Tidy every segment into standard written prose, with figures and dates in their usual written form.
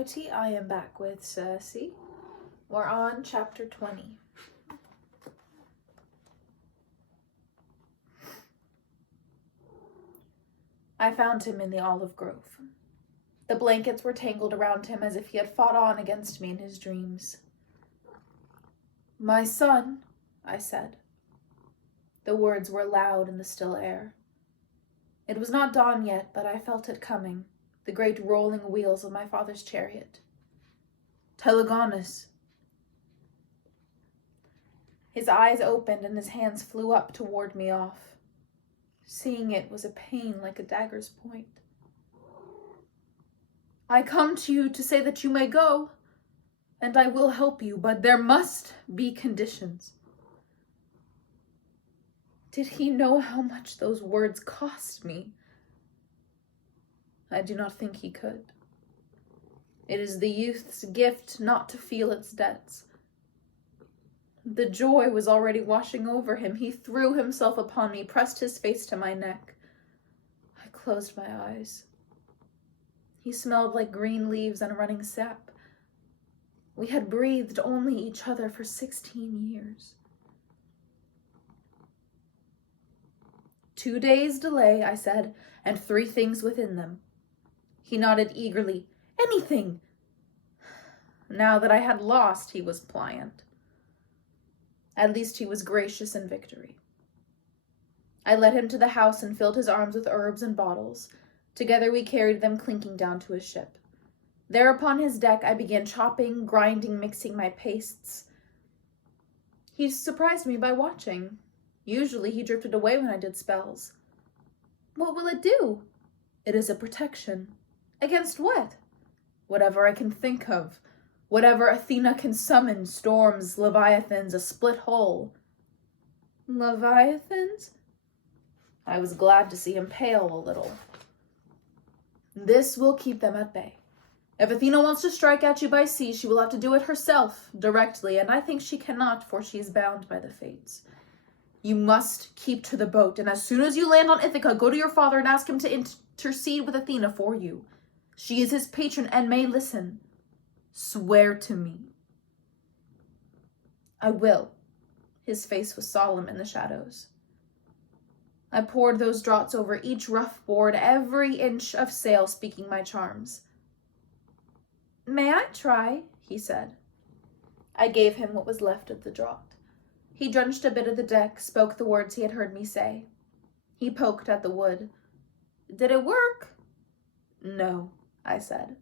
Alrighty, I am back with Circe. We're on chapter 20. I found him in the olive grove. The blankets were tangled around him as if he had fought on against me in his dreams. "My son," I said. The words were loud in the still air. It was not dawn yet, but I felt it coming, the great rolling wheels of my father's chariot. "Telegonus." His eyes opened and his hands flew up toward me off. Seeing it was a pain like a dagger's point. "I come to you to say that you may go, and I will help you, but there must be conditions." Did he know how much those words cost me? I do not think he could. It is the youth's gift not to feel its debts. The joy was already washing over him. He threw himself upon me, pressed his face to my neck. I closed my eyes. He smelled like green leaves and running sap. We had breathed only each other for 16 years. 2 days' delay, I said, and 3 things within them. He nodded eagerly. Anything! Now that I had lost, he was pliant. At least he was gracious in victory. I led him to the house and filled his arms with herbs and bottles. Together we carried them clinking down to his ship. There upon his deck I began chopping, grinding, mixing my pastes. He surprised me by watching. Usually he drifted away when I did spells. "What will it do?" "It is a protection." "Against what?" "Whatever I can think of. Whatever Athena can summon, storms, leviathans, a split hull." "Leviathans?" I was glad to see him pale a little. "This will keep them at bay. If Athena wants to strike at you by sea, she will have to do it herself, directly, and I think she cannot, for she is bound by the fates. You must keep to the boat, and as soon as you land on Ithaca, go to your father and ask him to intercede with Athena for you. She is his patron and may listen. Swear to me." "I will." His face was solemn in the shadows. I poured those draughts over each rough board, every inch of sail speaking my charms. "May I try?" he said. I gave him what was left of the draught. He drenched a bit of the deck, spoke the words he had heard me say. He poked at the wood. "Did it work?" "No," I said.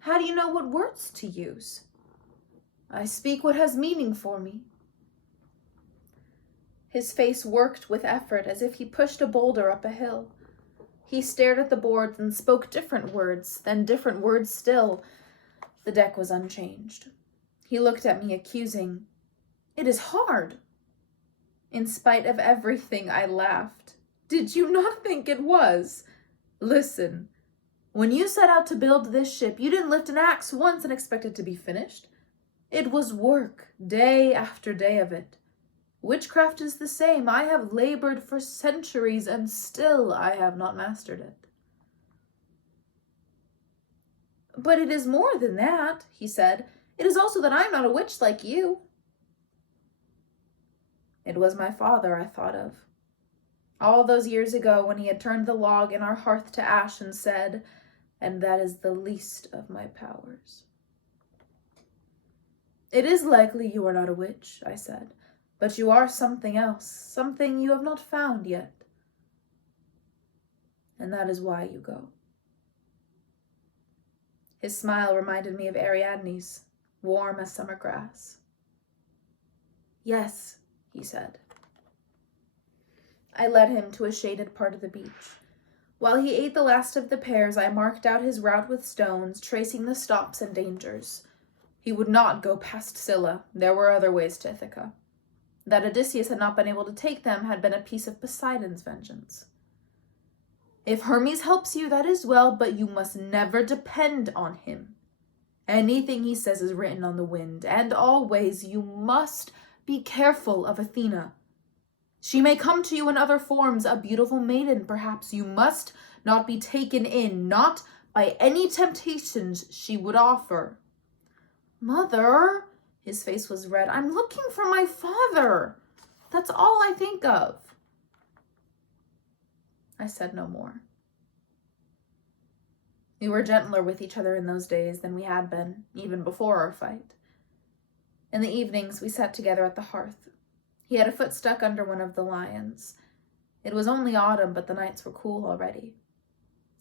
"How do you know what words to use?" "I speak what has meaning for me." His face worked with effort as if he pushed a boulder up a hill. He stared at the boards and spoke different words, then different words still. The deck was unchanged. He looked at me accusing. "It is hard." In spite of everything, I laughed. "Did you not think it was? Listen. When you set out to build this ship, you didn't lift an axe once and expect it to be finished. It was work, day after day of it. Witchcraft is the same. I have labored for centuries, and still I have not mastered it." "But it is more than that," he said. "It is also that I am not a witch like you." It was my father I thought of. All those years ago when he had turned the log in our hearth to ash and said, "And that is the least of my powers." "It is likely you are not a witch," I said, "but you are something else, something you have not found yet. And that is why you go." His smile reminded me of Ariadne's, warm as summer grass. "Yes," he said. I led him to a shaded part of the beach. While he ate the last of the pears, I marked out his route with stones, tracing the stops and dangers. He would not go past Scylla. There were other ways to Ithaca. That Odysseus had not been able to take them had been a piece of Poseidon's vengeance. "If Hermes helps you, that is well, but you must never depend on him. Anything he says is written on the wind, and always you must be careful of Athena. She may come to you in other forms, a beautiful maiden, perhaps. You must not be taken in, not by any temptations she would offer. Mother, his face was red, I'm looking for my father. That's all I think of. I said no more. We were gentler with each other in those days than we had been, even before our fight. In the evenings, we sat together at the hearth. He had a foot stuck under one of the lions. It was only autumn, but the nights were cool already.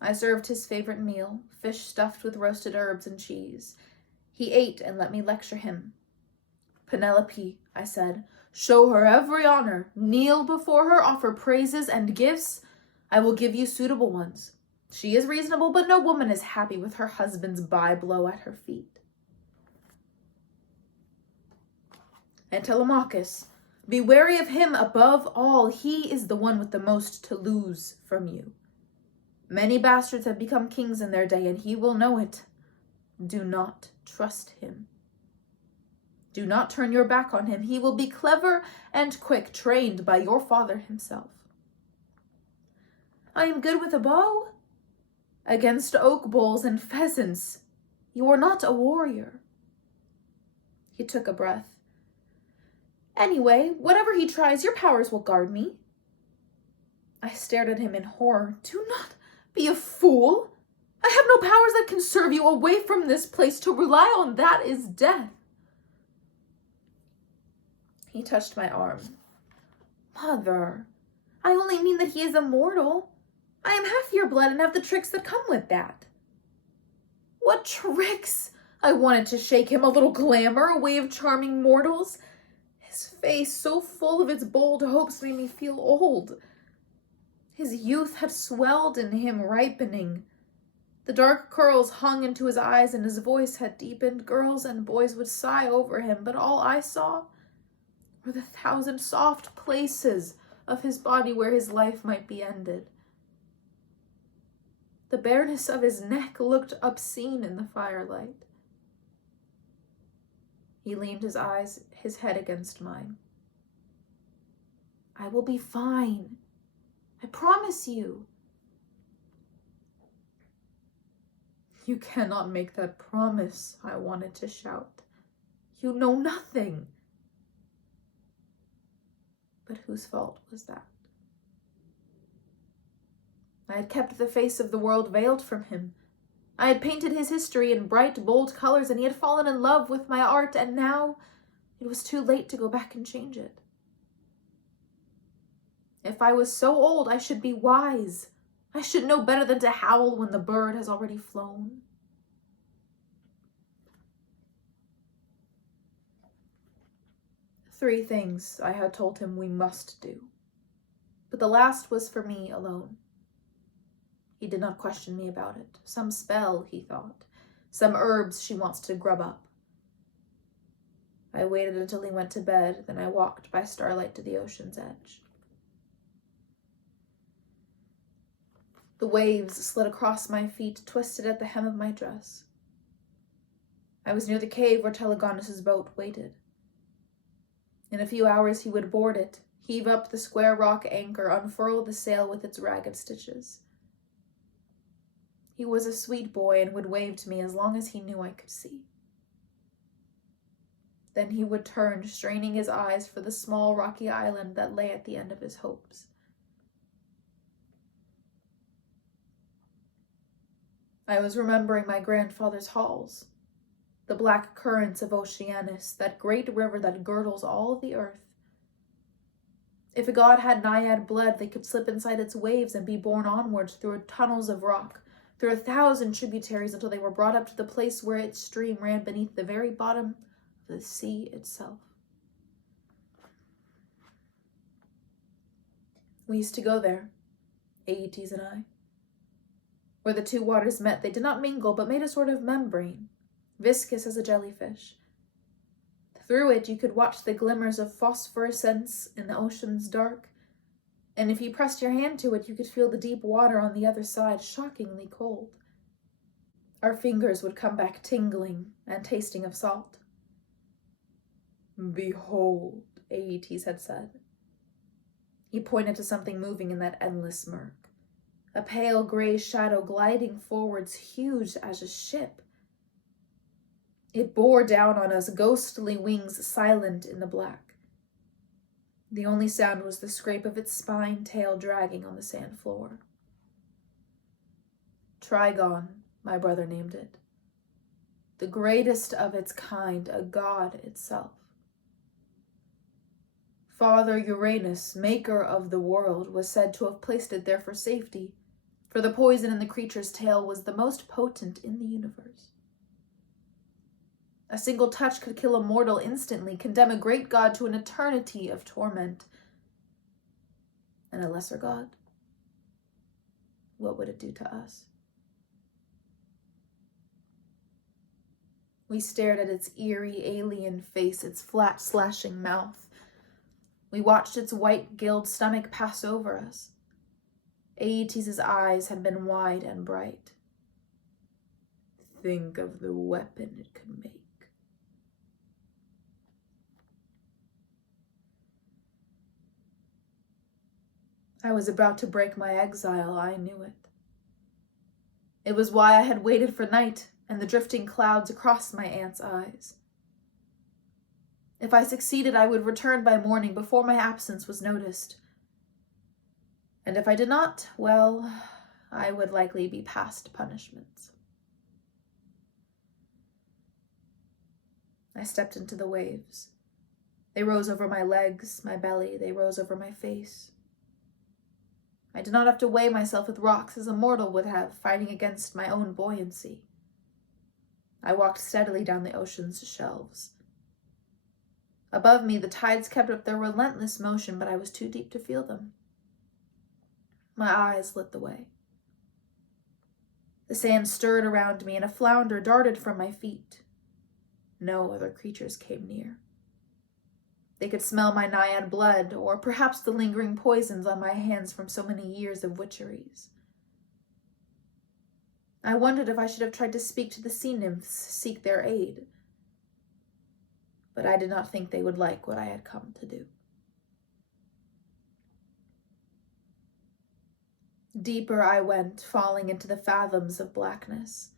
I served his favorite meal, fish stuffed with roasted herbs and cheese. He ate and let me lecture him. Penelope, I said, show her every honor, kneel before her, offer praises and gifts. I will give you suitable ones. She is reasonable, but no woman is happy with her husband's bye-blow at her feet. And Telemachus, be wary of him above all. He is the one with the most to lose from you. Many bastards have become kings in their day, and he will know it. Do not trust him. Do not turn your back on him. He will be clever and quick, trained by your father himself. I am good with a bow. Against oak bowls and pheasants, you are not a warrior. He took a breath. Anyway, whatever he tries, your powers will guard me. I stared at him in horror. Do not be a fool. I have no powers that can serve you. Away from this place. To rely on that is death. He touched my arm. Mother, I only mean that he is immortal. I am half your blood and have the tricks that come with that. What tricks? I wanted to shake him. A little glamour, a way of charming mortals. His face, so full of its bold hopes, made me feel old. His youth had swelled in him, ripening. The dark curls hung into his eyes, and his voice had deepened. Girls and boys would sigh over him, but all I saw were the 1,000 soft places of his body where his life might be ended. The bareness of his neck looked obscene in the firelight. He leaned his head against mine. I will be fine. I promise you. You cannot make that promise, I wanted to shout. You know nothing. But whose fault was that? I had kept the face of the world veiled from him. I had painted his history in bright, bold colors, and he had fallen in love with my art, and now it was too late to go back and change it. If I was so old, I should be wise. I should know better than to howl when the bird has already flown. Three things I had told him we must do, but the last was for me alone. He did not question me about it. Some spell, he thought. Some herbs she wants to grub up. I waited until he went to bed, then I walked by starlight to the ocean's edge. The waves slid across my feet, twisted at the hem of my dress. I was near the cave where Telegonus's boat waited. In a few hours he would board it, heave up the square rock anchor, unfurl the sail with its ragged stitches. He was a sweet boy and would wave to me as long as he knew I could see. Then he would turn, straining his eyes for the small rocky island that lay at the end of his hopes. I was remembering my grandfather's halls, the black currents of Oceanus, that great river that girdles all the earth. If a god had naiad blood, they could slip inside its waves and be borne onwards through tunnels of rock, through 1,000 tributaries until they were brought up to the place where its stream ran beneath the very bottom of the sea itself. We used to go there, Aeetes and I. Where the two waters met, they did not mingle, but made a sort of membrane, viscous as a jellyfish. Through it you could watch the glimmers of phosphorescence in the ocean's dark, and if you pressed your hand to it, you could feel the deep water on the other side, shockingly cold. Our fingers would come back tingling and tasting of salt. Behold, Aeetes had said. He pointed to something moving in that endless murk. a pale gray shadow gliding forwards, huge as a ship. It bore down on us, ghostly wings silent in the black. The only sound was the scrape of its spine tail dragging on the sand floor. Trigon, my brother named it. The greatest of its kind, a god itself. Father Uranus, maker of the world, was said to have placed it there for safety, for the poison in the creature's tail was the most potent in the universe. A single touch could kill a mortal instantly, condemn a great god to an eternity of torment. And a lesser god? What would it do to us? We stared at its eerie alien face, its flat, slashing mouth. We watched its white-gilled stomach pass over us. Aetes' eyes had been wide and bright. Think of the weapon it could make. I was about to break my exile, I knew it. It was why I had waited for night and the drifting clouds across my aunt's eyes. If I succeeded, I would return by morning before my absence was noticed. And if I did not, well, I would likely be past punishments. I stepped into the waves. They rose over my legs, my belly, they rose over my face. I did not have to weigh myself with rocks as a mortal would have, fighting against my own buoyancy. I walked steadily down the ocean's shelves. Above me, the tides kept up their relentless motion, but I was too deep to feel them. My eyes lit the way. The sand stirred around me, and a flounder darted from my feet. No other creatures came near. They could smell my naiad blood, or perhaps the lingering poisons on my hands from so many years of witcheries. I wondered if I should have tried to speak to the sea nymphs, seek their aid. But I did not think they would like what I had come to do. Deeper I went, falling into the fathoms of blackness.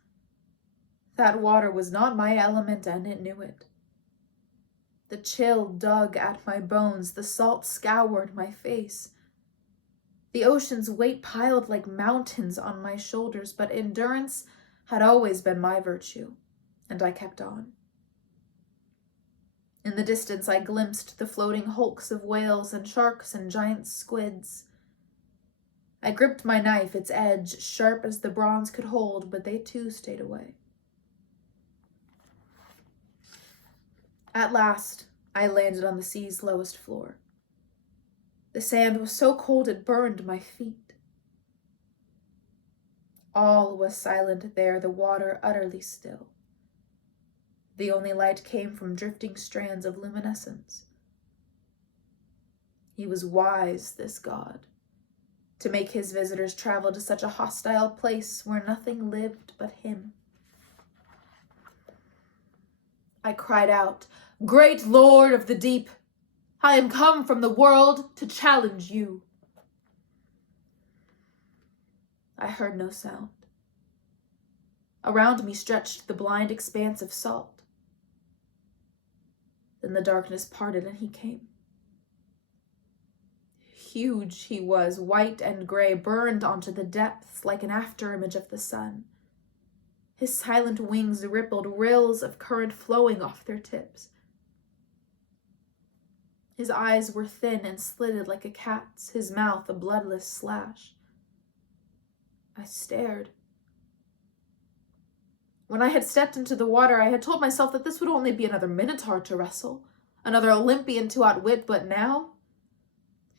That water was not my element, and it knew it. The chill dug at my bones, the salt scoured my face. The ocean's weight piled like mountains on my shoulders, but endurance had always been my virtue, and I kept on. In the distance, I glimpsed the floating hulks of whales and sharks and giant squids. I gripped my knife, its edge sharp as the bronze could hold, but they too stayed away. At last, I landed on the sea's lowest floor. The sand was so cold it burned my feet. All was silent there, the water utterly still. The only light came from drifting strands of luminescence. He was wise, this god, to make his visitors travel to such a hostile place where nothing lived but him. I cried out, "Great Lord of the deep, I am come from the world to challenge you." I heard no sound. Around me stretched the blind expanse of salt. Then the darkness parted and he came. Huge he was, white and gray, burned onto the depths like an afterimage of the sun. His silent wings rippled, rills of current flowing off their tips. His eyes were thin and slitted like a cat's, his mouth a bloodless slash. I stared. When I had stepped into the water, I had told myself that this would only be another minotaur to wrestle, another Olympian to outwit, but now,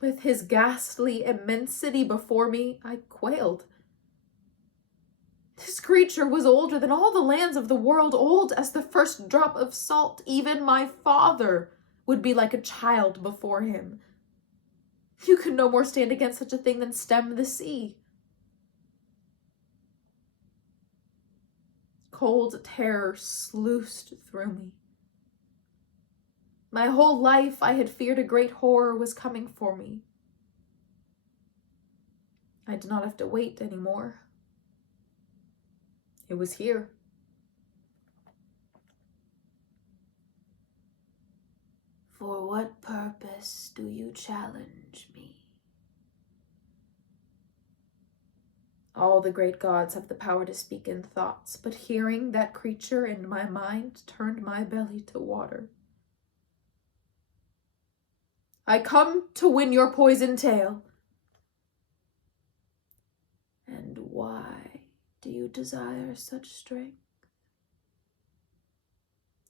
with his ghastly immensity before me, I quailed. This creature was older than all the lands of the world, old as the first drop of salt. Even my father would be like a child before him. You could no more stand against such a thing than stem the sea. Cold terror sluiced through me. My whole life I had feared a great horror was coming for me. I did not have to wait anymore. It was here. For what purpose do you challenge me? All the great gods have the power to speak in thoughts, but hearing that creature in my mind turned my belly to water. I come to win your poison tail. And why do you desire such strength?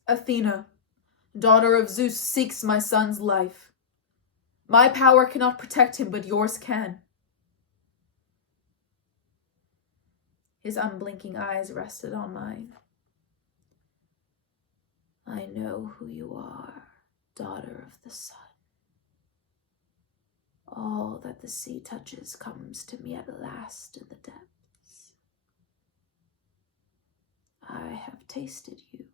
Athena, daughter of Zeus, seeks my son's life. My power cannot protect him, but yours can. His unblinking eyes rested on mine. I know who you are, daughter of the sun. All that the sea touches comes to me at last in the depths. I have tasted you.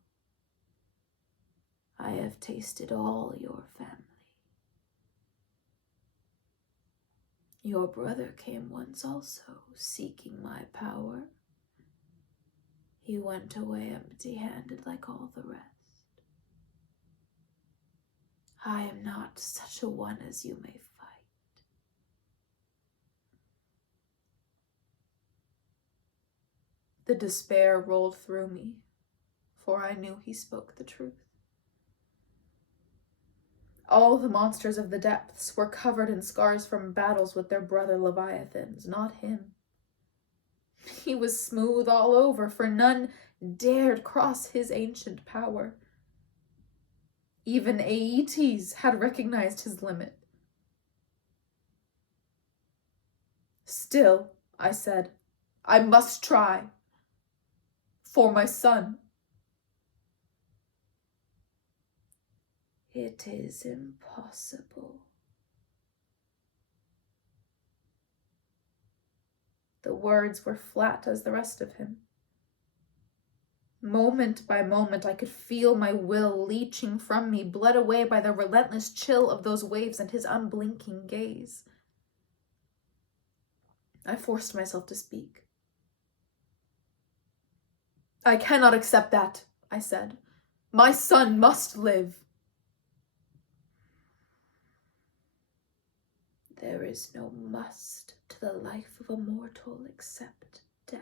I have tasted all your family. Your brother came once also, seeking my power. He went away empty-handed like all the rest. I am not such a one as you may fight. The despair rolled through me, for I knew he spoke the truth. All the monsters of the depths were covered in scars from battles with their brother Leviathans, not him. He was smooth all over, for none dared cross his ancient power. Even Aeetes had recognized his limit. Still, I said, I must try. For my son. It is impossible. The words were flat as the rest of him. Moment by moment, I could feel my will leaching from me, bled away by the relentless chill of those waves and his unblinking gaze. I forced myself to speak. I cannot accept that, I said. My son must live. There is no must to the life of a mortal except death.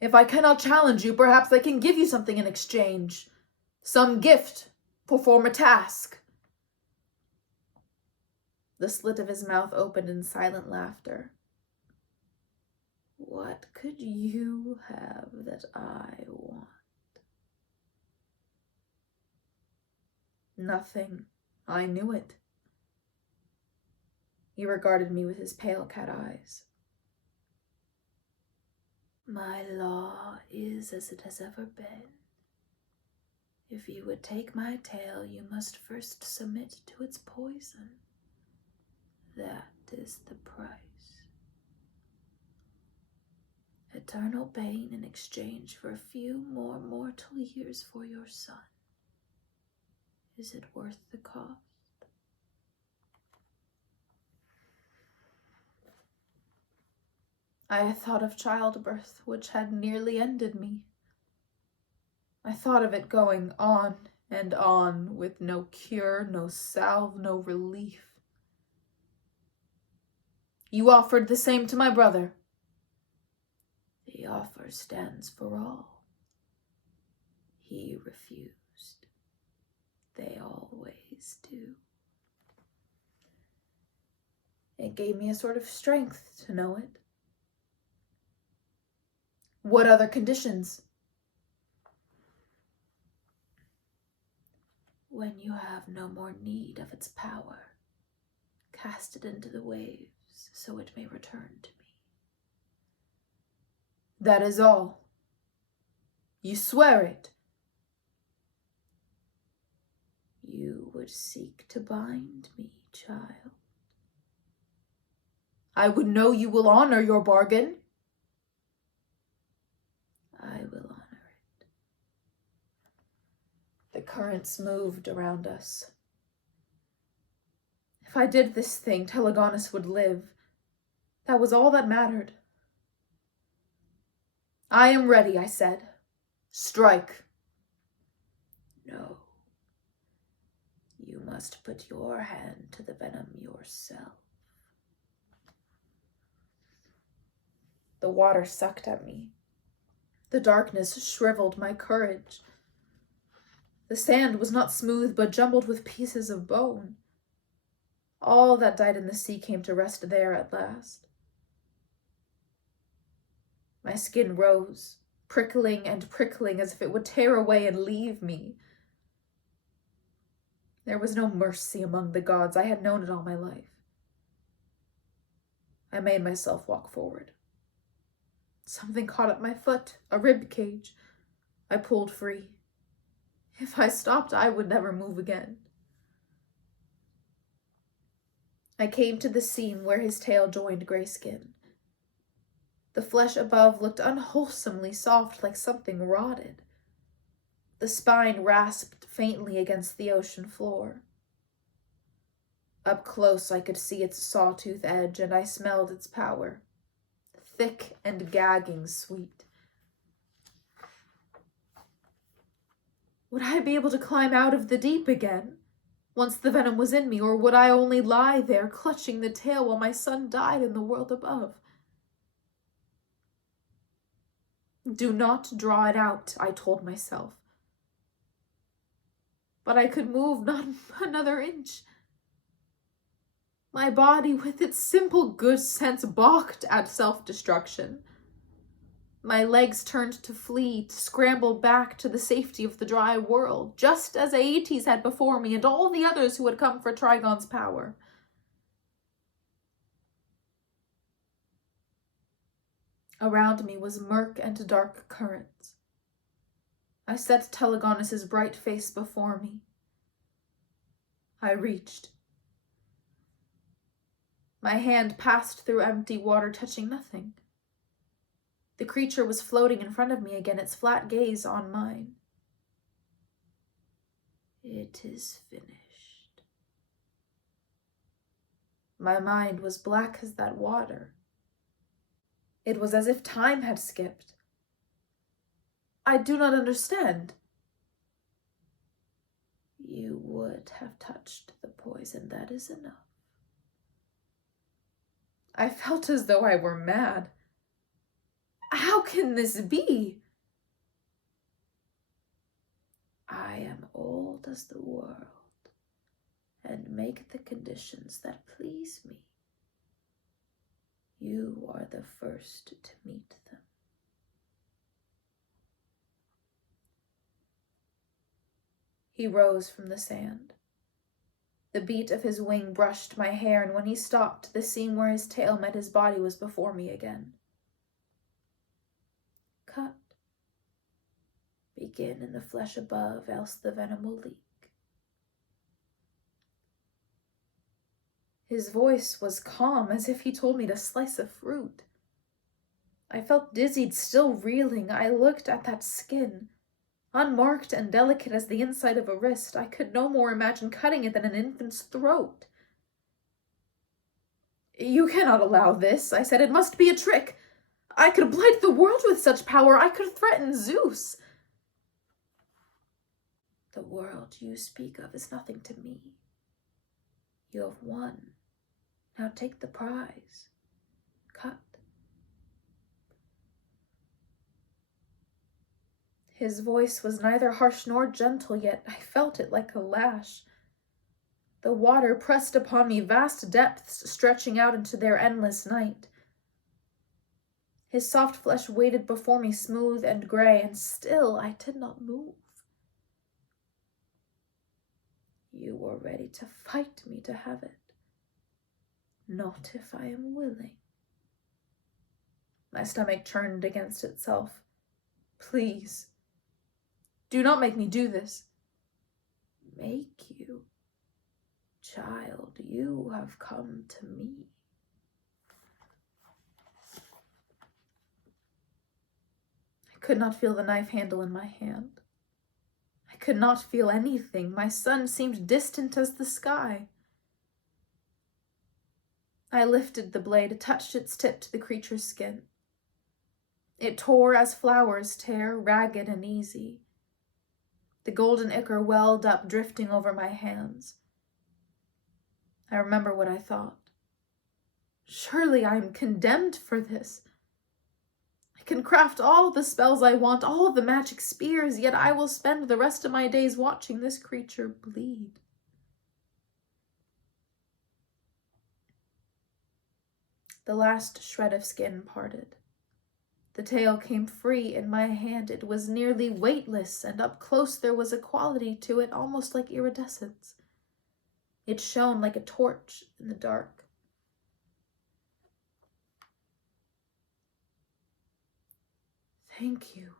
If I cannot challenge you, perhaps I can give you something in exchange. Some gift, perform a task. The slit of his mouth opened in silent laughter. What could you have that I want? Nothing. I knew it. He regarded me with his pale cat eyes. My law is as it has ever been. If you would take my tail, you must first submit to its poison. That is the price. Eternal pain in exchange for a few more mortal years for your son. Is it worth the cost? I thought of childbirth, which had nearly ended me. I thought of it going on and on, with no cure, no salve, no relief. You offered the same to my brother. The offer stands for all. He refused. They always do. It gave me a sort of strength to know it. What other conditions? When you have no more need of its power, cast it into the waves so it may return to me. That is all. You swear it. You would seek to bind me, child. I would know you will honor your bargain. I will honor it. The currents moved around us. If I did this thing, Telegonus would live. That was all that mattered. I am ready, I said. Strike. No. You must put your hand to the venom yourself. The water sucked at me. The darkness shriveled my courage. The sand was not smooth, but jumbled with pieces of bone. All that died in the sea came to rest there at last. My skin rose, prickling and prickling as if it would tear away and leave me. There was no mercy among the gods. I had known it all my life. I made myself walk forward. Something caught at my foot, a rib cage. I pulled free. If I stopped, I would never move again. I came to the seam where his tail joined gray skin. The flesh above looked unwholesomely soft, like something rotted. The spine rasped faintly against the ocean floor. Up close, I could see its sawtooth edge, and I smelled its power. Thick and gagging sweet. Would I be able to climb out of the deep again, once the venom was in me, or would I only lie there, clutching the tail while my son died in the world above? Do not draw it out, I told myself. But I could move not another inch. My body, with its simple good sense, balked at self-destruction. My legs turned to flee, to scramble back to the safety of the dry world, just as Aeetes had before me and all the others who had come for Trigon's power. Around me was murk and dark currents. I set Telegonus's bright face before me. I reached. My hand passed through empty water, touching nothing. The creature was floating in front of me again, its flat gaze on mine. It is finished. My mind was black as that water. It was as if time had skipped. I do not understand. You would have touched the poison, that is enough. I felt as though I were mad. How can this be? I am old as the world, and make the conditions that please me. You are the first to meet them. He rose from the sand. The beat of his wing brushed my hair, and when he stopped, the seam where his tail met his body was before me again. Cut. Begin in the flesh above, else the venom will leak. His voice was calm, as if he told me to slice a fruit. I felt dizzied, still reeling. I looked at that skin, unmarked and delicate as the inside of a wrist. I could no more imagine cutting it than an infant's throat. You cannot allow this, I said. It must be a trick. I could blight the world with such power. I could threaten Zeus. The world you speak of is nothing to me. You have won. Now take the prize. Cut. His voice was neither harsh nor gentle, yet I felt it like a lash. The water pressed upon me, vast depths stretching out into their endless night. His soft flesh waited before me, smooth and gray, and still I did not move. You were ready to fight me to have it. Not if I am willing. My stomach churned against itself. Please, do not make me do this. Make you? Child, you have come to me. I could not feel the knife handle in my hand. I could not feel anything. My son seemed distant as the sky. I lifted the blade, touched its tip to the creature's skin. It tore as flowers tear, ragged and easy. The golden ichor welled up, drifting over my hands. I remember what I thought. Surely I am condemned for this. I can craft all the spells I want, all the magic spears, yet I will spend the rest of my days watching this creature bleed. The last shred of skin parted. The tail came free in my hand. It was nearly weightless, and up close there was a quality to it almost like iridescence. It shone like a torch in the dark. "Thank you,"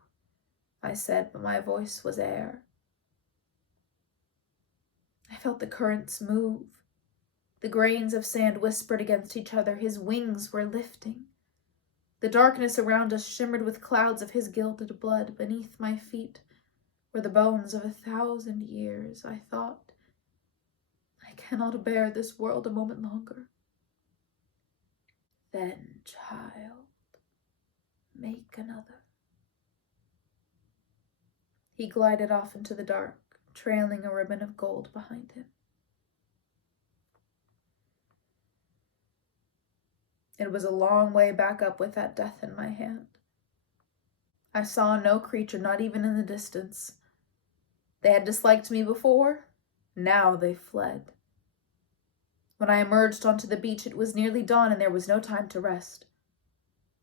I said, but my voice was air. I felt the currents move. The grains of sand whispered against each other. His wings were lifting. The darkness around us shimmered with clouds of his gilded blood. Beneath my feet were the bones of 1,000 years. I thought, I cannot bear this world a moment longer. "Then, child, make another." He glided off into the dark, trailing a ribbon of gold behind him. It was a long way back up with that death in my hand. I saw no creature, not even in the distance. They had disliked me before. Now they fled. When I emerged onto the beach, it was nearly dawn and there was no time to rest.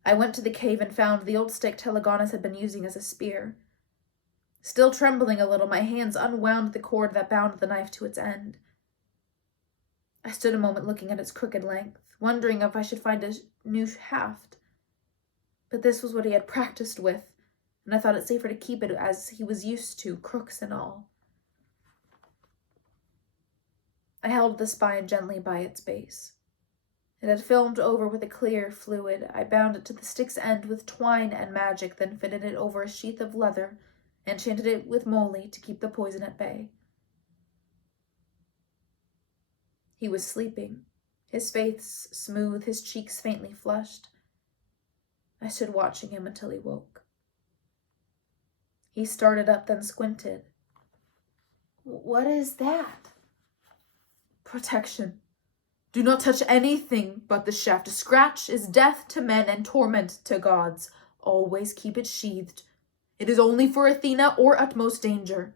I went to the cave and found the old stick Telegonus had been using as a spear. Still trembling a little, my hands unwound the cord that bound the knife to its end. I stood a moment looking at its crooked length, wondering if I should find a new haft. But this was what he had practiced with, and I thought it safer to keep it as he was used to, crooks and all. I held the spine gently by its base. It had filmed over with a clear fluid. I bound it to the stick's end with twine and magic, then fitted it over a sheath of leather and enchanted it with moly to keep the poison at bay. He was sleeping, his face smooth, his cheeks faintly flushed. I stood watching him until he woke. He started up, then squinted. "What is that?" "Protection. Do not touch anything but the shaft. A scratch is death to men and torment to gods. Always keep it sheathed. It is only for Athena or utmost danger.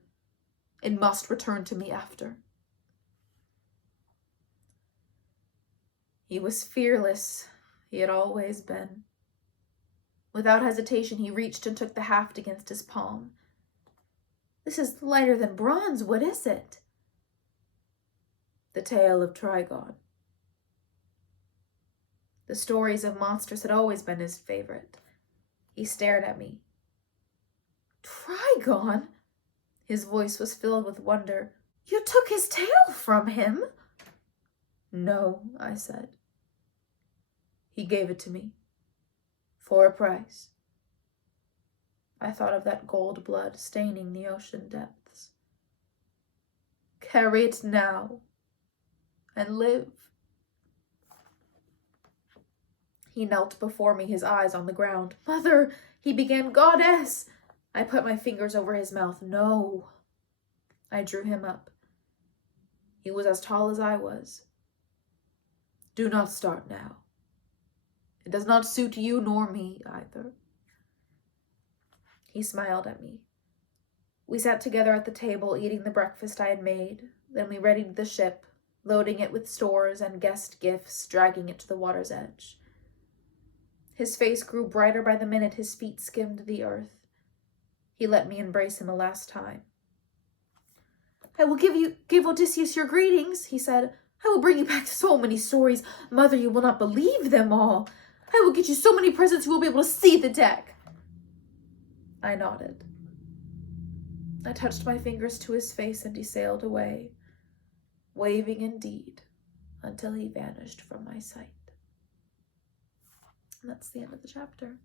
It must return to me after." He was fearless. He had always been. Without hesitation, he reached and took the haft against his palm. "This is lighter than bronze. What is it?" "The tale of Trigon." The stories of monsters had always been his favorite. He stared at me. "Trigon?" His voice was filled with wonder. "You took his tail from him?" "No," I said. "He gave it to me. For a price." I thought of that gold blood staining the ocean depths. "Carry it now and live." He knelt before me, his eyes on the ground. "Mother," he began. "Goddess." I put my fingers over his mouth. "No." I drew him up. He was as tall as I was. "Do not start now. It does not suit you nor me either." He smiled at me. We sat together at the table, eating the breakfast I had made. Then we readied the ship, loading it with stores and guest gifts, dragging it to the water's edge. His face grew brighter by the minute his feet skimmed the earth. He let me embrace him a last time. "I will give Odysseus your greetings," he said. "I will bring you back so many stories. Mother, you will not believe them all. I will get you so many presents you will be able to see the deck." I nodded. I touched my fingers to his face and he sailed away, waving indeed, until he vanished from my sight. And that's the end of the chapter.